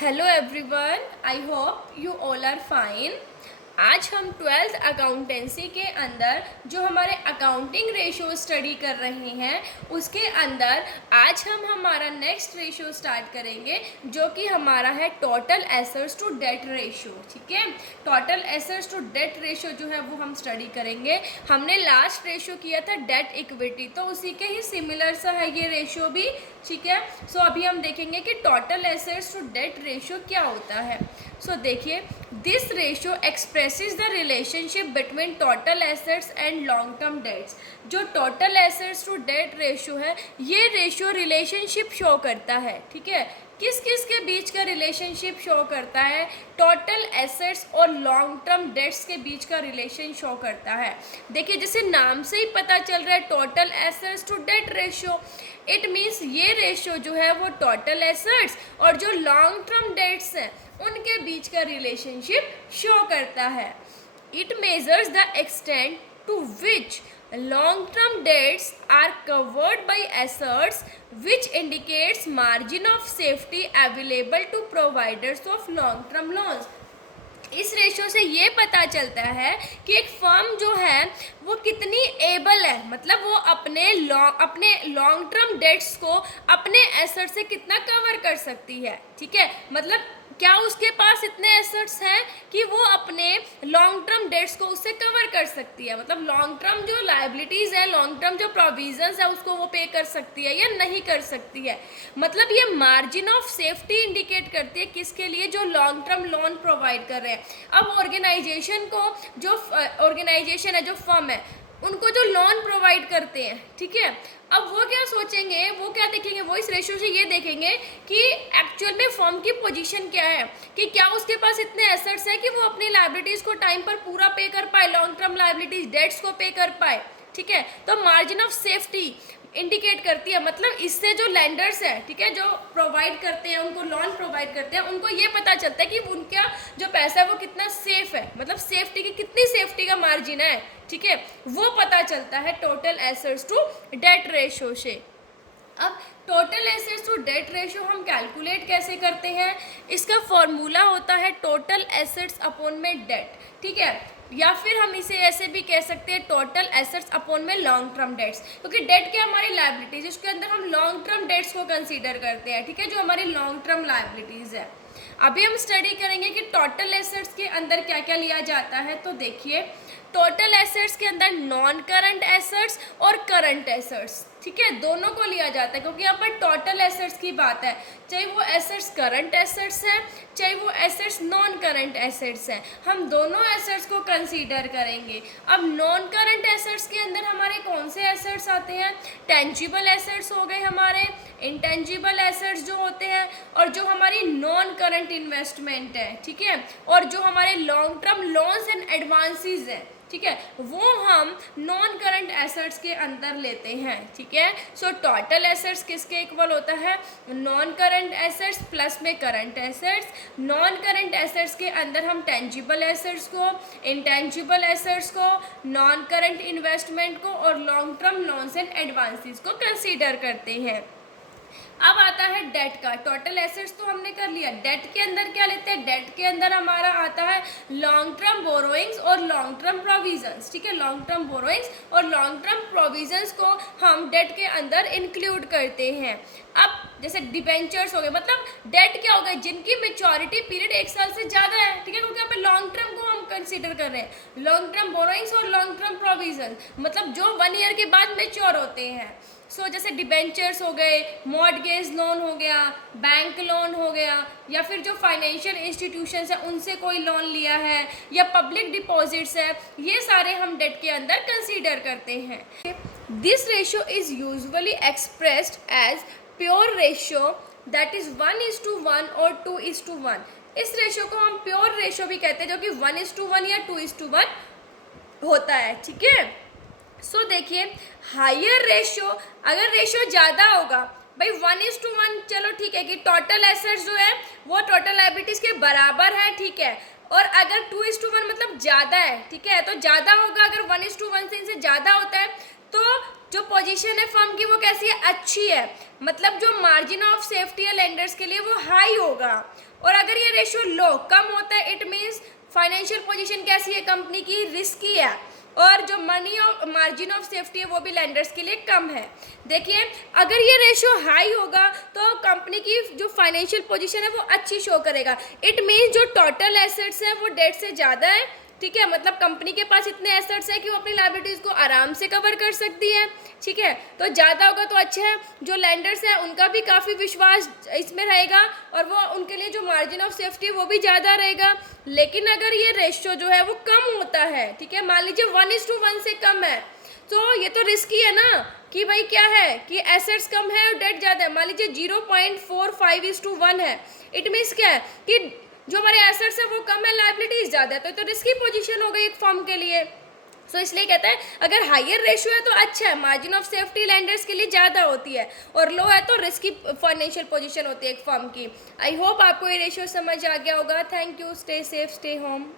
Hello everyone, I hope you all are fine. आज हम twelfth accountancy के अंदर जो हमारे अकाउंटिंग रेशो स्टडी कर रहे हैं उसके अंदर आज हम हमारा नेक्स्ट रेशो स्टार्ट करेंगे जो कि हमारा है total assets to debt ratio. ठीक है, total assets to debt ratio जो है वो हम स्टडी करेंगे। हमने लास्ट रेशो किया था डेट इक्विटी, तो उसी के ही सिमिलर सा है ये रेशो भी। ठीक है, सो अभी हम देखेंगे कि total assets to debt ratio क्या होता है। सो देखिए, this ratio expresses the relationship between total assets and long term debts. जो total assets to debt ratio है, ये रेशो रिलेशनशिप शो करता है। ठीक है, किस किस के बीच का रिलेशनशिप शो करता है? टोटल एसेट्स और लॉन्ग टर्म डेट्स के बीच का रिलेशन शो करता है। देखिए, जैसे नाम से ही पता चल रहा है total assets to debt ratio, it means ये रेशो जो है वो टोटल एसेट्स और जो लॉन्ग टर्म डेट्स हैं उनके बीच का रिलेशनशिप शो करता है। It measures the extent to which long-term debts are covered by assets which indicates margin of safety available to providers of long-term loans। इस रेशो से ये पता चलता है कि एक फर्म जो है वो कितनी एबल है, मतलब वो अपने लॉन्ग टर्म डेट्स को अपने एसेट से कितना कवर कर सकती है। ठीक है, मतलब क्या उसके पास इतने एसेट्स हैं कि वो अपने लॉन्ग टर्म डेट्स को उससे कवर कर सकती है, मतलब लॉन्ग टर्म जो लायबिलिटीज़ है, लॉन्ग टर्म जो प्रोविजंस है उसको वो पे कर सकती है या नहीं कर सकती है। मतलब ये मार्जिन ऑफ सेफ्टी इंडिकेट करती है किसके लिए? जो लॉन्ग टर्म लोन प्रोवाइड कर रहे हैं। अब ऑर्गेनाइजेशन को, जो ऑर्गेनाइजेशन है, जो फर्म है, उनको जो लोन प्रोवाइड करते हैं, ठीक है, अब वो क्या सोचेंगे, वो क्या देखेंगे, वो इस रेशो से ये देखेंगे कि एक्चुअल में फर्म की पोजीशन क्या है, कि क्या उसके पास इतने एसेट्स हैं कि वो अपनी लायबिलिटीज़ को टाइम पर पूरा पे कर पाए, लॉन्ग टर्म लायबिलिटीज डेट्स को पे कर पाए। ठीक है, तो मार्जिन ऑफ सेफ्टी इंडिकेट करती है, मतलब इससे जो लेंडर्स है, ठीक है, जो प्रोवाइड करते हैं, उनको लोन प्रोवाइड करते हैं, उनको ये पता चलता है कि उनका जो पैसा है वो कितना सेफ है, मतलब सेफ्टी की कितनी सेफ्टी का मार्जिन है। ठीक है, वो पता चलता है total assets to debt ratio से। अब total assets to debt ratio हम कैलकुलेट कैसे करते हैं? इसका फॉर्मूला होता है टोटल एसेट्स अपॉन में डेट। ठीक है, या फिर हम इसे ऐसे भी कह सकते हैं टोटल एसेट्स अपॉन में लॉन्ग टर्म डेट्स, क्योंकि डेट क्या हमारी लायबिलिटीज, उसके अंदर हम लॉन्ग टर्म डेट्स को कंसीडर करते हैं। ठीक है, जो हमारी लॉन्ग टर्म लायबिलिटीज है। अभी हम स्टडी करेंगे कि टोटल एसेट्स के अंदर क्या क्या लिया जाता है। तो देखिए, टोटल एसेट्स के अंदर नॉन करंट एसेट्स और करंट एसेट्स, ठीक है, दोनों को लिया जाता है, क्योंकि यहाँ पर टोटल एसेट्स की बात है, चाहे वो एसेट्स करंट एसेट्स हैं चाहे वो एसेट्स नॉन करंट एसेट्स हैं, हम दोनों एसेट्स को कंसीडर करेंगे। अब नॉन करंट एसेट्स के अंदर हमारे कौन से एसेट्स आते हैं? टेंजिबल एसेट्स हो गए हमारे, इंटेंजिबल एसेट्स जो होते हैं, और जो हमारी नॉन करंट इन्वेस्टमेंट है, ठीक है, और जो हमारे long term loans and advances हैं, ठीक है, वो हम नॉन करंट एसेट्स के अंदर लेते हैं। ठीक है, सो टोटल एसेट्स किसके इक्वल होता है? नॉन करंट एसेट्स प्लस में current assets. Non current assets के अंदर हम टेंजिबल एसेट्स को, इंटेंजिबल एसेट्स को, नॉन करंट इन्वेस्टमेंट को और long term loans and advances को कंसीडर करते हैं। अब आता है डेट का। टोटल एसेट्स तो हमने कर लिया, डेट के अंदर क्या लेते हैं? डेट के अंदर हमारा आता है लॉन्ग टर्म बोरोइंग्स और लॉन्ग टर्म प्रोविजंस। ठीक है, लॉन्ग टर्म बोरोइंग्स और लॉन्ग टर्म प्रोविजंस को हम डेट के अंदर इंक्लूड करते हैं। अब जैसे डिबेंचर्स हो गए, मतलब डेट क्या हो गए? जिनकी मेच्योरिटी पीरियड 1 साल से ज़्यादा है। ठीक है, क्योंकि यहाँ पे लॉन्ग टर्म को हम कंसीडर कर रहे हैं। लॉन्ग टर्म बोरोइंग्स और लॉन्ग टर्म प्रोविजंस, मतलब जो 1 ईयर के बाद मेच्योर होते हैं। सो जैसे डिबेंचर्स हो गए, मॉर्टगेज लोन हो गया, बैंक लोन हो गया, या फिर जो फाइनेंशियल इंस्टीट्यूशंस हैं उनसे कोई लोन लिया है, या पब्लिक डिपॉजिट्स है, ये सारे हम डेट के अंदर कंसीडर करते हैं। This ratio is usually expressed as pure ratio, that is 1:1 और 2:1। इस रेशियो को हम प्योर रेशियो भी कहते हैं, जो कि 1:1 या 2:1 होता है। ठीक है, सो देखिए, हायर रेशियो, अगर रेशियो ज़्यादा होगा, भाई 1:1, चलो ठीक है कि टोटल एसेट्स जो है वो टोटल लायबिलिटीज़ के बराबर है, ठीक है, और अगर 2:1 मतलब ज़्यादा है, ठीक है, तो ज़्यादा होगा। अगर 1:1 से इनसे ज़्यादा होता है तो जो पोजीशन है फर्म की वो कैसी है? अच्छी है, मतलब जो मार्जिन ऑफ सेफ्टी है लेंडर्स के लिए वो हाई होगा। और अगर ये रेशियो लो कम होता है इट मीन्स फाइनेंशियल पोजीशन कैसी है कंपनी की, रिस्की है, और जो मनी और मार्जिन ऑफ सेफ्टी है वो भी लेंडर्स के लिए कम है। देखिए अगर ये रेशियो हाई होगा तो कंपनी की जो फाइनेंशियल पोजीशन है वो अच्छी शो करेगा। इट मीन्स जो टोटल एसेट्स हैं वो डेट से ज़्यादा है, ठीक है, मतलब कंपनी के पास इतने एसेट्स हैं कि वो अपनी लायबिलिटीज़ को आराम से कवर कर सकती है, ठीक है, तो ज़्यादा होगा तो अच्छा है। जो लेंडर्स हैं उनका भी काफ़ी विश्वास इसमें रहेगा और वो उनके लिए जो मार्जिन ऑफ सेफ्टी है वो भी ज़्यादा रहेगा। लेकिन अगर ये रेशियो जो है वो कम होता है, ठीक है, मान लीजिए 1:1 से कम है, तो ये तो रिस्की है ना कि भाई क्या है कि एसेट्स कम है और डेट ज़्यादा है। मान लीजिए 0.45:1 है, इट मीन्स क्या है कि जो हमारे एसेट्स है वो कम है, लायबिलिटीज ज़्यादा है, तो रिस्की पोजीशन हो गई एक फर्म के लिए। सो इसलिए कहता है अगर हायर रेशियो है तो अच्छा है, मार्जिन ऑफ सेफ्टी लेंडर्स के लिए ज़्यादा होती है, और लो है तो रिस्की फाइनेंशियल पोजीशन होती है एक फर्म की। आई होप आपको ये रेशियो समझ आ गया होगा। Thank you, stay safe, stay home.